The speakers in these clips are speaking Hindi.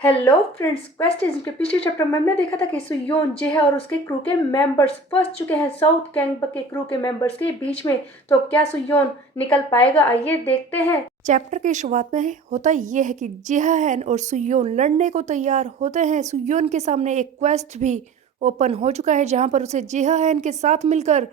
हेलो फ्रेंड्स, क्वेस्ट एजेंट के पिछले चैप्टर में हमने देखा था कि सुयोन जेहा और उसके क्रू के मेंबर्स फंस चुके हैं साउथ गैंगबक के क्रू के मेंबर्स के बीच में। तो क्या सुयोन निकल पाएगा, आइए देखते हैं। चैप्टर की शुरुआत में होता यह है कि जेहा हैन और सुयोन लड़ने को तैयार होते हैं। सुयोन के सामने एक क्वेस्ट भी ओपन हो चुका है जहां पर उसे जेहा हैन के साथ मिलकर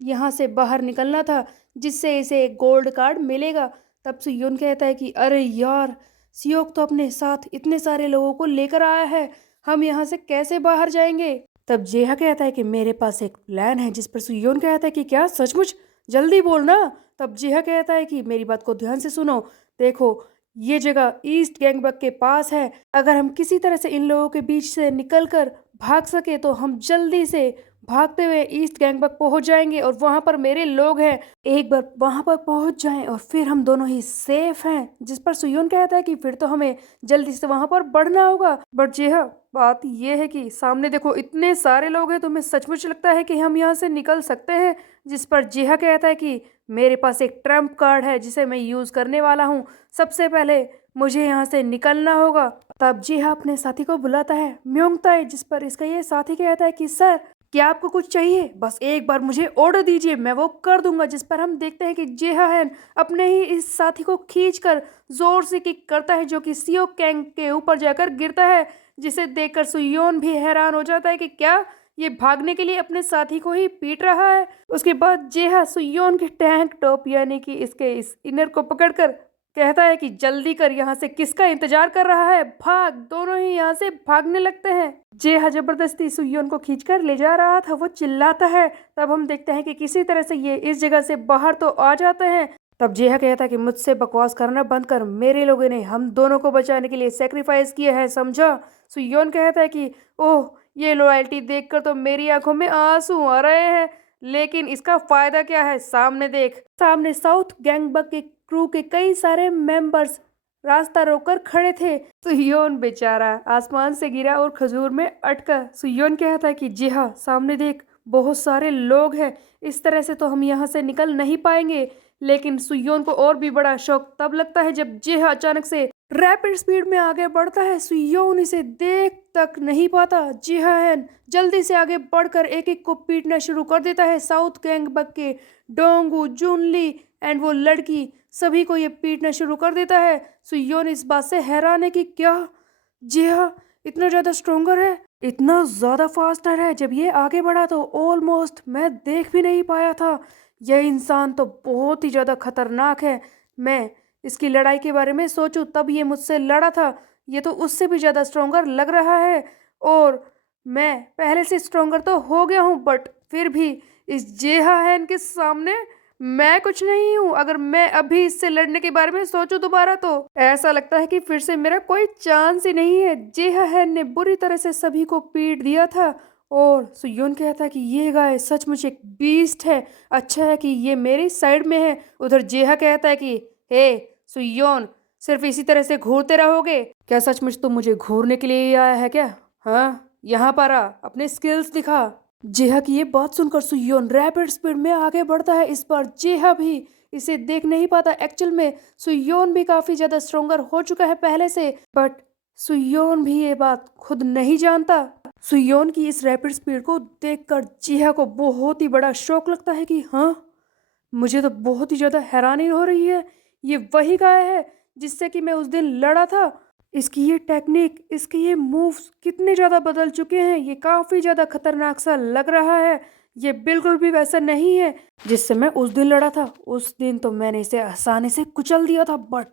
यहाँ से बाहर निकलना था, जिससे इसे एक गोल्ड कार्ड मिलेगा। तब सुयोन कहता है कि अरे यार, सियोक तो अपने साथ इतने सारे लोगों को लेकर आया है, हम यहाँ से कैसे बाहर जाएंगे। तब जेहा कहता है कि मेरे पास एक प्लान है, जिस पर सुयोन कहता है कि क्या सचमुच, जल्दी बोलना। तब जेहा कहता है कि मेरी बात को ध्यान से सुनो, देखो ये जगह ईस्ट गैंगबक के पास है। अगर हम किसी तरह से इन लोगों के बीच से निकलकर भाग सके तो हम जल्दी से भागते हुए ईस्ट गैंगबक पहुंच जाएंगे और वहां पर मेरे लोग हैं। एक बार वहां पर पहुंच जाएं और फिर हम दोनों ही सेफ हैं। जिस पर सुयोन कहता है कि फिर तो हमें जल्दी से वहां पर बढ़ना होगा। बट जी हाँ, बात यह है कि सामने देखो इतने सारे लोग हैं, तुम्हें सचमुच लगता है कि हम यहाँ से निकल सकते हैं। जिस पर जिहा कहता है कि मेरे पास एक ट्रम्प कार्ड है जिसे मैं यूज करने वाला हूँ, सबसे पहले मुझे यहाँ से निकलना होगा। तब जिहा अपने साथी को बुलाता है म्योंगताई, जिस पर इसका ये साथी कहता है कि सर, क्या आपको कुछ चाहिए, बस एक बार मुझे ऑर्डर दीजिए, मैं वो कर दूंगा। जिस पर हम देखते हैं कि जेहान अपने ही इस साथी को खींचकर जोर से किक करता है, जो कि सियो कैंग के ऊपर जाकर गिरता है। जिसे देखकर सुयोन भी हैरान हो जाता है कि क्या ये भागने के लिए अपने साथी को ही पीट रहा है। उसके बाद जेहा सुयोन के टैंक टॉप यानी कि इसके इस इनर को पकड़कर कहता है कि जल्दी कर, यहाँ से किसका इंतजार कर रहा है, भाग। दोनों ही यहाँ से भागने लगते हैं। जेहा जबरदस्ती सुयोन को खींचकर ले जा रहा था, वो चिल्लाता है। तब हम देखते हैं कि किसी तरह से ये इस जगह से बाहर तो आ जाते हैं। तब जेहा कहता है कि मुझसे बकवास करना बंद कर, मेरे लोगों ने हम दोनों को बचाने के लिए सेक्रीफाइस किया है, समझा। सुयोन कहता है कि ओह, ये लॉयल्टी देखकर तो मेरी आंखों में आंसू आ रहे हैं, लेकिन इसका फायदा क्या है, सामने देख। सामने साउथ गैंगबक के क्रू के कई सारे मेंबर्स रास्ता रोककर खड़े थे। सुयोन बेचारा आसमान से गिरा और खजूर में अटका। सुयोन कहता है कि जी हाँ, सामने देख, बहुत सारे लोग हैं, इस तरह से तो हम यहाँ से निकल नहीं पाएंगे। लेकिन सुयोन को और भी बड़ा शौक तब लगता है जब जेहा अचानक से रैपिड स्पीड में आगे बढ़ता है। सुयोन इसे देख तक नहीं पाता। जिहान जल्दी से आगे बढ़कर एक एक को पीटना शुरू कर देता है। साउथ गैंगबक के डोंगू, जुनली एंड वो लड़की, सभी को ये पीटना शुरू कर देता है। सुयोन इस बात से हैरान है कि क्या जिहा इतना ज्यादा स्ट्रोंगर है, इतना ज्यादा फास्टर है। जब ये आगे बढ़ा तो ऑलमोस्ट मैं देख भी नहीं पाया था। यह इंसान तो बहुत ही ज्यादा खतरनाक है। मैं इसकी लड़ाई के बारे में सोचूं तब ये मुझसे लड़ा था, ये तो उससे भी ज्यादा स्ट्रोंगर लग रहा है। और मैं पहले से स्ट्रोंगर तो हो गया हूँ, बट फिर भी इस जेहा हैन के सामने मैं कुछ नहीं हूँ। अगर मैं अभी इससे लड़ने के बारे में सोचूं दोबारा तो ऐसा लगता है कि फिर से मेरा कोई चांस ही नहीं है। जेहा हैन ने बुरी तरह से सभी को पीट दिया था। और सुयोन कहता कि ये गाय सचमुच एक बीस्ट है, अच्छा है कि ये मेरी साइड में है। उधर जेहा कहता है कि हे सुयोन, सिर्फ इसी तरह से घूरते रहोगे क्या, सचमुच तुम मुझे घूरने के लिए ही आया है क्या, हाँ यहाँ पर आ, अपने स्किल्स दिखा। जेहा की ये बात सुनकर सुयोन रैपिड स्पीड में आगे बढ़ता है। इस बार जेहा भी इसे देख नहीं पाता। एक्चुअल में सुयोन भी काफी ज्यादा स्ट्रोंगर हो चुका है पहले से, बट सुयोन भी ये बात खुद नहीं जानता। सुयोन की इस रैपिड स्पीड को देखकर जेहा को बहुत ही बड़ा शौक लगता है कि हाँ, मुझे तो बहुत ही ज्यादा हैरानी हो रही है, ये वही गाय है जिससे कि मैं उस दिन लड़ा था। इसकी ये टेक्निक, इसके ये मूव्स कितने ज़्यादा बदल चुके हैं, ये काफ़ी ज़्यादा खतरनाक सा लग रहा है। ये बिल्कुल भी वैसा नहीं है जिससे मैं उस दिन लड़ा था। उस दिन तो मैंने इसे आसानी से कुचल दिया था, बट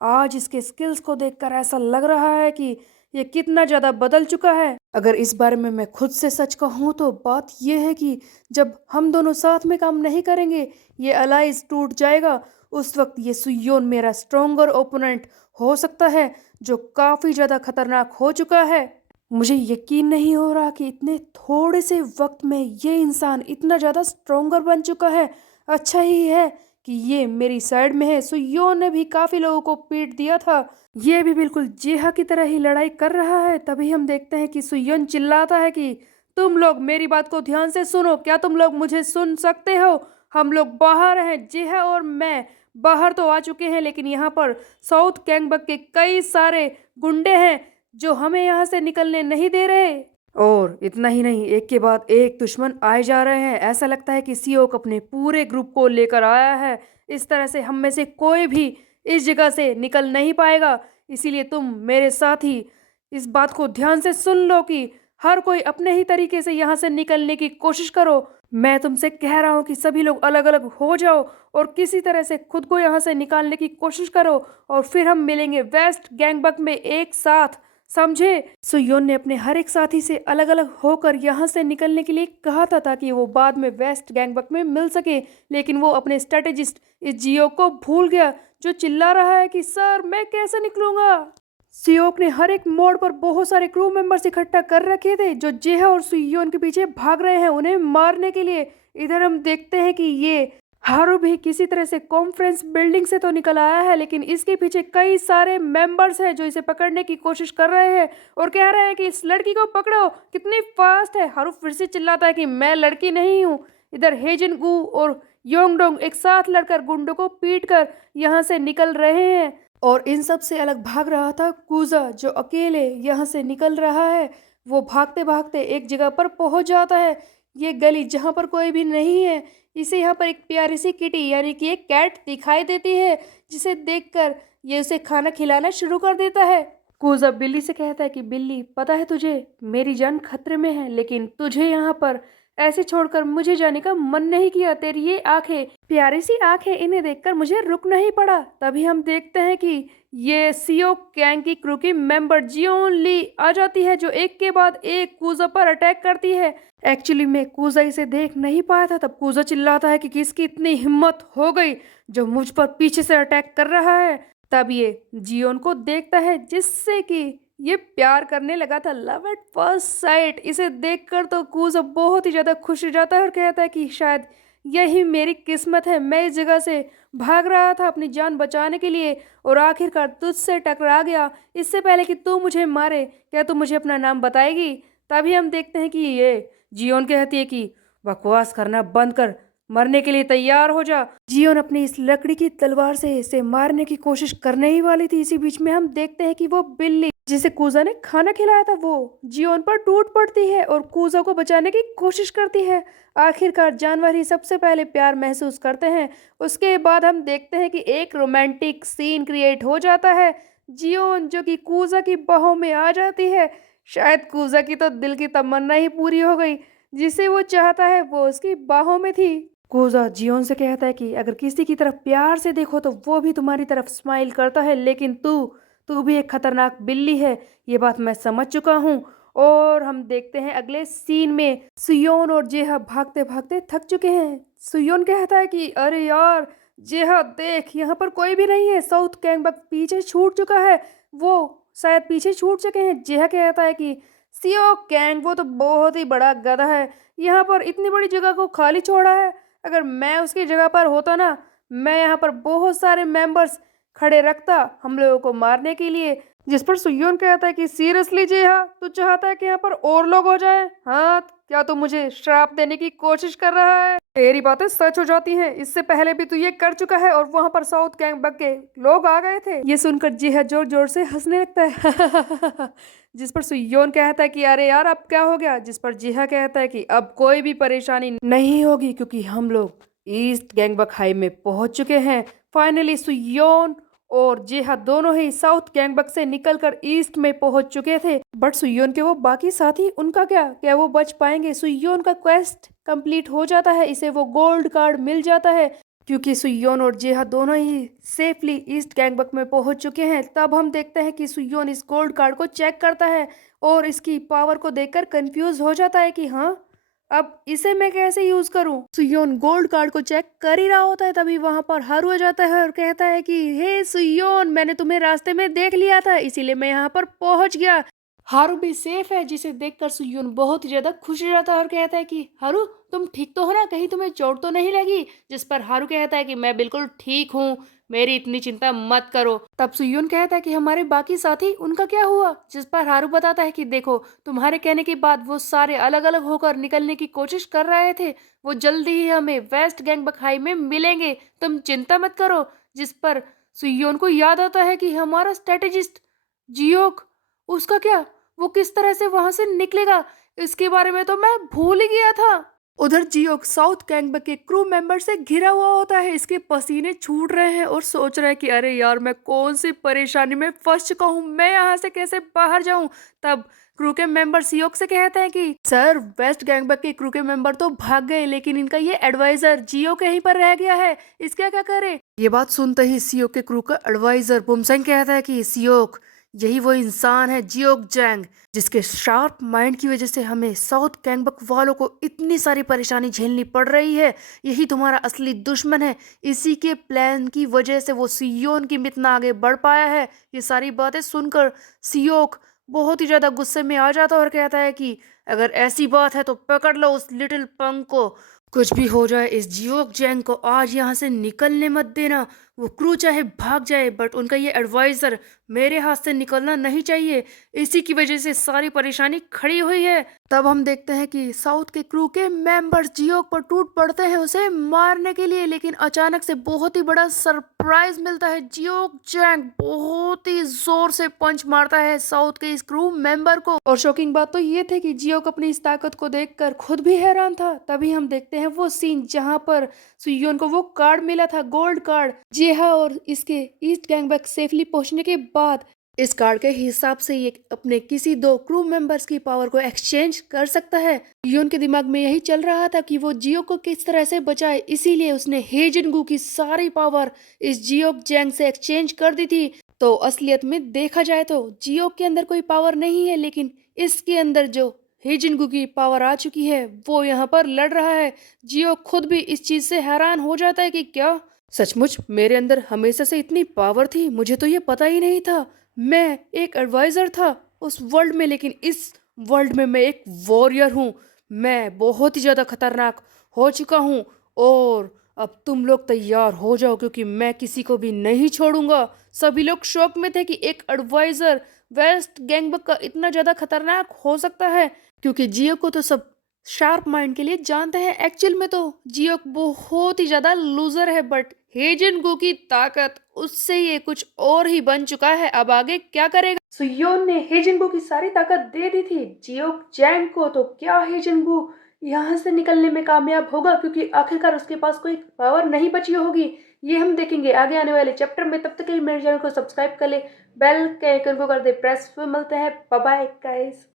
आज इसके स्किल्स को देखकर ऐसा लग रहा है कि ये कितना ज़्यादा बदल चुका है। अगर इस बारे में मैं खुद से सच कहूँ तो बात यह है कि जब हम दोनों साथ में काम नहीं करेंगे, ये अलाइज टूट जाएगा। उस वक्त ये सुयोन मेरा स्ट्रोंगर ओपोनेंट हो सकता है, जो काफी ज्यादा खतरनाक हो चुका है। मुझे यकीन नहीं हो रहा कि इतने थोड़े से वक्त में ये इंसान इतना ज्यादा स्ट्रोंगर बन चुका है। अच्छा ही है कि ये मेरी साइड में है। सुयोन ने भी काफी लोगों को पीट दिया था, ये भी बिल्कुल जेहा की तरह ही लड़ाई कर रहा है। तभी हम देखते हैं कि सुयोन चिल्लाता है कि तुम लोग मेरी बात को ध्यान से सुनो, क्या तुम लोग मुझे सुन सकते हो, हम लोग बाहर हैं। जेहा और मैं बाहर तो आ चुके हैं, लेकिन यहाँ पर साउथ गैंगबक के कई सारे गुंडे हैं जो हमें यहाँ से निकलने नहीं दे रहे। और इतना ही नहीं, एक के बाद एक दुश्मन आए जा रहे हैं। ऐसा लगता है कि सीओक अपने पूरे ग्रुप को लेकर आया है। इस तरह से हम में से कोई भी इस जगह से निकल नहीं पाएगा। इसीलिए तुम मेरे साथ ही इस बात को ध्यान से सुन लो कि हर कोई अपने ही तरीके से यहाँ से निकलने की कोशिश करो। मैं तुमसे कह रहा हूँ कि सभी लोग अलग अलग हो जाओ और किसी तरह से खुद को यहाँ से निकालने की कोशिश करो, और फिर हम मिलेंगे वेस्ट गैंगबक में एक साथ, समझे? सुयोन ने अपने हर एक साथी से अलग अलग होकर यहाँ से निकलने के लिए कहा था ताकि वो बाद में वेस्ट गैंगबक में मिल सके, लेकिन वो अपने स्ट्रेटेजिस्ट इस जियो को भूल गया, जो चिल्ला रहा है कि सर मैं कैसे निकलूंगा। सियोक ने हर एक मोड़ पर बहुत सारे क्रू मेंबर्स इकट्ठा कर रखे थे जो जेहा और सुयोन के पीछे भाग रहे हैं उन्हें मारने के लिए। इधर हम देखते हैं कि ये हारू भी किसी तरह से कॉन्फ्रेंस बिल्डिंग से तो निकल आया है, लेकिन इसके पीछे कई सारे मेंबर्स हैं जो इसे पकड़ने की कोशिश कर रहे हैं और कह रहे हैं कि इस लड़की को पकड़ो, कितनी फास्ट है। हारू फिर से चिल्लाता है कि मैं लड़की नहीं हूँ। इधर हेजिन गू और योंगडोंग एक साथ लड़कर गुंडों को पीट कर यहाँ से निकल रहे हैं, और इन सब से अलग भाग रहा था कूजा जो अकेले यहाँ से निकल रहा है। वो भागते भागते एक जगह पर पहुंच जाता है, ये गली जहाँ पर कोई भी नहीं है। इसे यहाँ पर एक प्यारी सी किटी यानी कि एक कैट दिखाई देती है, जिसे देखकर ये उसे खाना खिलाना शुरू कर देता है। कूजा बिल्ली से कहता है कि बिल्ली, पता है तुझे मेरी जान खतरे में है, लेकिन तुझे यहाँ पर ऐसे छोड़कर मुझे जाने का मन नहीं किया। तेरी ये आंखें, प्यारी सी आंखें, इन्हें देखकर मुझे रुकना ही पड़ा। तभी हम देखते हैं कि ये सीओ कैंग की क्रू की मेंबर जियोन ली आ जाती है, जो एक के बाद एक कूजा पर अटैक करती है। एक्चुअली में कूजा इसे देख नहीं पाया था। तब कूजा चिल्लाता है कि किसकी इतनी हिम्मत हो गई जो मुझ पर पीछे से अटैक कर रहा है। तब ये जियोन को देखता है, जिससे कि ये प्यार करने लगा था, लव एट फर्स्ट साइट। इसे देखकर तो कूजा बहुत ही ज्यादा खुश हो जाता है और कहता है कि शायद यही मेरी किस्मत है। मैं इस जगह से भाग रहा था अपनी जान बचाने के लिए और आखिरकार तुझसे टकरा गया। इससे पहले कि तू मुझे मारे, क्या तू मुझे अपना नाम बताएगी? तभी हम देखते हैं कि ये जियोन कहती है कि बकवास करना बंद कर, मरने के लिए तैयार हो जा। जियोन अपनी इस लकड़ी की तलवार से इसे मारने की कोशिश करने ही वाली थी। इसी बीच में हम देखते हैं कि वो बिल्ली जिसे कूजा ने खाना खिलाया था वो जियोन पर टूट पड़ती है और कूजा को बचाने की कोशिश करती है। आखिरकार जानवर ही सबसे पहले प्यार महसूस करते हैं। उसके बाद हम देखते हैं कि एक रोमांटिक सीन क्रिएट हो जाता है। जियोन जो कि कूजा की बाहों में आ जाती है। शायद कूजा की तो दिल की तमन्ना ही पूरी हो गई, जिसे वो चाहता है वो उसकी बाहों में थी। कूजा जियोन से कहता है कि अगर किसी की तरफ प्यार से देखो तो वो भी तुम्हारी तरफ स्माइल करता है, लेकिन तू तू भी एक खतरनाक बिल्ली है, ये बात मैं समझ चुका हूँ। और हम देखते हैं अगले सीन में सुयोन और जेहा भागते भागते थक चुके हैं। सुयोन कहता है कि अरे यार जेहा देख, यहाँ पर कोई भी नहीं है, साउथ कैंगबक पीछे छूट चुका है, वो शायद पीछे छूट चुके हैं। जेहा कहता है कि सियो कैंग वो तो बहुत ही बड़ा गधा है, यहाँ पर इतनी बड़ी जगह को खाली छोड़ा है। अगर मैं उसकी जगह पर होता ना, मैं यहाँ पर बहुत सारे मेंबर्स खड़े रखता हम लोगों को मारने के लिए। जिस पर सुयोन कहता है कि सीरियसली जी हाँ, तू चाहता है कि यहाँ पर और लोग हो जाए? हाँ, क्या तू मुझे श्राप देने की कोशिश कर रहा है? तेरी बातें सच हो जाती हैं, इससे पहले भी तू ये कर चुका है और वहां पर साउथ कैंगबक के लोग आ गए थे। ये सुनकर जिहा जोर जोर से हंसने लगता है। जिस पर सुयोन कहता है कि अरे यार अब क्या हो गया? जिस पर जिहा कहता है कि अब कोई भी परेशानी नहीं होगी क्योंकि हम लोग ईस्ट गैंगबक हाई में पहुंच चुके हैं। फाइनली सुयोन और जेहा दोनों ही साउथ गैंगबक से निकलकर ईस्ट में पहुंच चुके थे। बट सुयोन के वो बाकी साथी, उनका क्या वो बच पाएंगे? सुयोन का क्वेस्ट कंप्लीट हो जाता है, इसे वो गोल्ड कार्ड मिल जाता है क्योंकि सुयोन और जेहा दोनों ही सेफली ईस्ट गैंगबक में पहुंच चुके हैं। तब हम देखते हैं कि सुयोन इस गोल्ड कार्ड को चेक करता है और इसकी पावर को देखकर कंफ्यूज हो जाता है कि हाँ, अब इसे मैं कैसे यूज करूं। सुयोन गोल्ड कार्ड को चेक कर ही रहा होता है, तभी वहां पर हारू आ जाता है और कहता है कि हे सुयोन, मैंने तुम्हें रास्ते में देख लिया था, इसीलिए मैं यहाँ पर पहुंच गया। हारू भी सेफ है, जिसे देखकर सुयोन बहुत ही ज्यादा खुश हो जाता है और कहता है कि हारू तुम ठीक तो हो ना, कहीं तुम्हें चोट तो नहीं लगी? जिस पर हारू कहता है कि मैं बिल्कुल ठीक हूँ, मेरी इतनी चिंता मत करो। तब सुयोन कहता है कि हमारे बाकी साथी, उनका क्या हुआ? जिस पर हारू बताता है कि देखो, तुम्हारे कहने के बाद वो सारे अलग अलग होकर निकलने की कोशिश कर रहे थे, वो जल्दी ही हमें वेस्ट गैंगबक हाई में मिलेंगे, तुम चिंता मत करो। जिस पर सुयोन को याद आता है कि हमारा स्ट्रेटेजिस्ट जियोक उसका क्या? वो किस तरह से वहां से निकलेगा? इसके बारे में तो मैं भूल ही गया था। उधर जियोक साउथ कैंगबक के क्रू मेंबर से घिरा हुआ होता है। इसके पसीने छूट रहे हैं और सोच रहा है कि अरे यार, मैं कौन सी परेशानी में फंस चुका हूँ, मैं यहाँ से कैसे बाहर जाऊं। तब क्रू के मेंबर सियोक से कहते हैं कि सर, वेस्ट गैंगबक के क्रू के मेंबर तो भाग गए, लेकिन इनका ये एडवाइजर जियो यहीं पर रह गया है, इसका क्या करे। ये बात सुनते ही सियोक के क्रू का एडवाइजर बुमसेंग कहता है कि सियोक, यही वो इंसान है जियोक जैंग, जिसके शार्प माइंड की वजह से हमें साउथ कैंगबक वालों को इतनी सारी परेशानी झेलनी पड़ रही है। यही तुम्हारा असली दुश्मन है। इसी के प्लान की वजह से वो सियोन की इतना आगे बढ़ पाया है। ये सारी बातें सुनकर सियोक बहुत ही ज्यादा गुस्से में आ जाता है और कहता है कि अगर ऐसी बात है तो पकड़ लो उस लिटिल पंक को। कुछ भी हो जाए, इस जियोक जैंग को आज यहाँ से निकलने मत देना। वो क्रू चाहे भाग जाए, बट उनका ये एडवाइजर मेरे हाथ से निकलना नहीं चाहिए। इसी की वजह से सारी परेशानी खड़ी हुई है। तब हम देखते हैं कि साउथ के क्रू के मेंबर्स जियोक पर टूट पड़ते हैं उसे मारने के लिए, लेकिन अचानक से बहुत ही बड़ा सरप्राइज मिलता है। जियोक जैंग बहुत ही जोर से पंच मारता है साउथ के इस क्रू मेंबर को। और शॉकिंग बात तो ये थी कि जियोक अपनी इस ताकत को देखकर खुद भी हैरान था। तभी हम देखते हैं वो सीन जहां पर सुयोन को वो कार्ड मिला था, गोल्ड कार्ड। जी हाँ, और इसके ईस्ट गैंगबक सेफली पहुंचने के बाद इस कार्ड के हिसाब से ये अपने किसी दो क्रू मेंबर्स की पावर को एक्सचेंज कर सकता है। यून के दिमाग में यही चल रहा था कि वो जियो को किस तरह से बचाए, इसीलिए उसने हेजिनगू की सारी पावर इस जियोक जैंग से एक्सचेंज कर दी थी। तो असलियत में देखा जाए तो जियो के अंदर कोई पावर नहीं है, लेकिन इसके अंदर जो हेजिनगू की पावर आ चुकी है वो यहाँ पर लड़ रहा है। जियो खुद भी इस चीज से हैरान हो जाता है कि क्या सचमुच मेरे अंदर हमेशा से इतनी पावर थी, मुझे तो ये पता ही नहीं था। मैं एक एडवाइजर था उस वर्ल्ड में, लेकिन इस वर्ल्ड में मैं एक वॉरियर हूँ। मैं बहुत ही ज्यादा खतरनाक हो चुका हूँ। और अब तुम लोग तैयार हो जाओ, क्योंकि मैं किसी को भी नहीं छोड़ूंगा। सभी लोग शौक में थे कि एक एडवाइजर वेस्ट गैंगबक का इतना ज्यादा खतरनाक हो सकता है, क्योंकि जियो को तो सब शार्प माइंड के लिए जानते हैं। एक्चुअल में तो जियो बहुत ही ज्यादा लूजर है, बट हेजिनगू की ताकत उससे ये कुछ और ही बन चुका है। अब आगे क्या करेगा। सुयोन ने हेजिनगू की सारी ताकत दे दी थी जियोक जैंग को, तो क्या हेजिनगू यहाँ से निकलने में कामयाब होगा, क्योंकि आखिरकार उसके पास कोई पावर नहीं बची होगी। ये हम देखेंगे आगे आने वाले चैप्टर में। तब तक के लिए मेरे चैनल को सब्सक्राइब कर ले, बेल के आइकन को कर दे प्रेस। फिर मिलते हैं, बाय बाय गाइस।